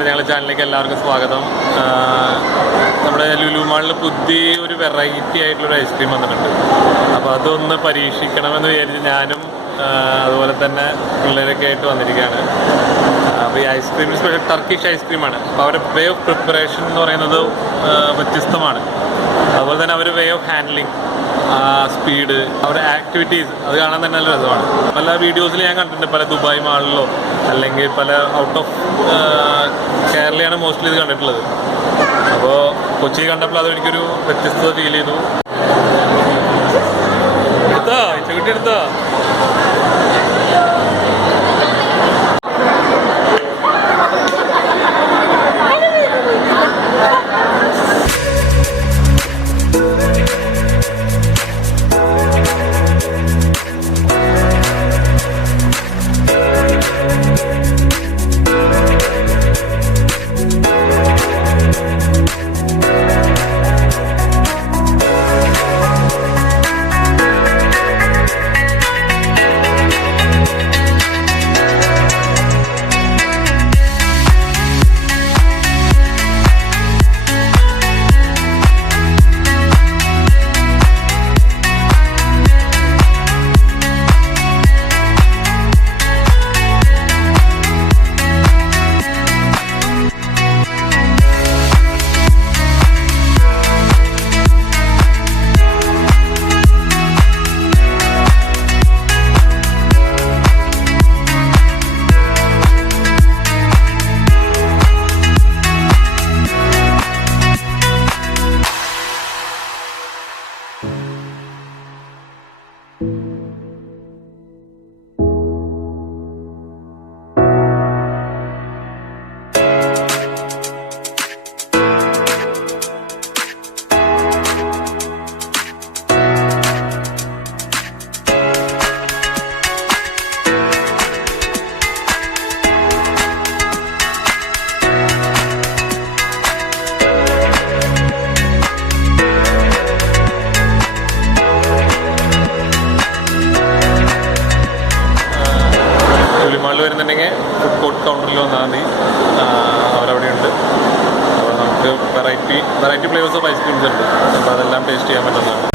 നമസ്കാരമുണ്ട്. ഞങ്ങളുടെ ചാനലിലേക്ക് എല്ലാവർക്കും സ്വാഗതം. നമ്മുടെ ലുലു മാളിൽ പുതിയൊരു വെറൈറ്റി ആയിട്ടുള്ളൊരു ഐസ്ക്രീം വന്നിട്ടുണ്ട്. അപ്പോൾ അതൊന്ന് പരീക്ഷിക്കണമെന്ന് വിചാരിച്ച് ഞാനും അതുപോലെ തന്നെ പിള്ളേരൊക്കെ ആയിട്ട് വന്നിരിക്കുകയാണ്. അപ്പോൾ ഈ ഐസ്ക്രീം സ്പെഷ്യൽ ടർക്കിഷ് ഐസ്ക്രീമാണ്. അപ്പോൾ അവരുടെ വേ ഓഫ് പ്രിപ്പറേഷൻ എന്ന് പറയുന്നത് വ്യത്യസ്തമാണ്. അതുപോലെ തന്നെ അവരുടെ വേ ഓഫ് ഹാൻഡ്ലിങ്, സ്പീഡ്, അവരുടെ ആക്ടിവിറ്റീസ് അത് കാണാൻ തന്നെ നല്ല രസമാണ്. പല വീഡിയോസിൽ ഞാൻ കണ്ടിട്ടുണ്ട്, പല ദുബായ് മാളിലോ അല്ലെങ്കിൽ പല ഔട്ട് ഓഫ് കേരളയാണ് മോസ്റ്റ്ലി ഇത് കണ്ടിട്ടുള്ളത്. അപ്പോൾ കൊച്ചി കണ്ടപ്പോൾ അതെനിക്കൊരു വ്യത്യസ്തത ഫീൽ ചെയ്തു. എടുത്താ ഇച്ചക്കുട്ടി എടുത്താ വരുന്നുണ്ടെങ്കിൽ ഫുഡ് കോർട്ട് കൗണ്ടറിൽ വന്നാൽ മതി. അവരവിടെയുണ്ട്. അപ്പോൾ നമുക്ക് വെറൈറ്റി ഫ്ലേവേഴ്സ് ഓഫ് ഐസ്ക്രീംസ് ഉണ്ട്. അപ്പോൾ അതെല്ലാം ടേസ്റ്റ് ചെയ്യാൻ പറ്റുന്നതാണ്.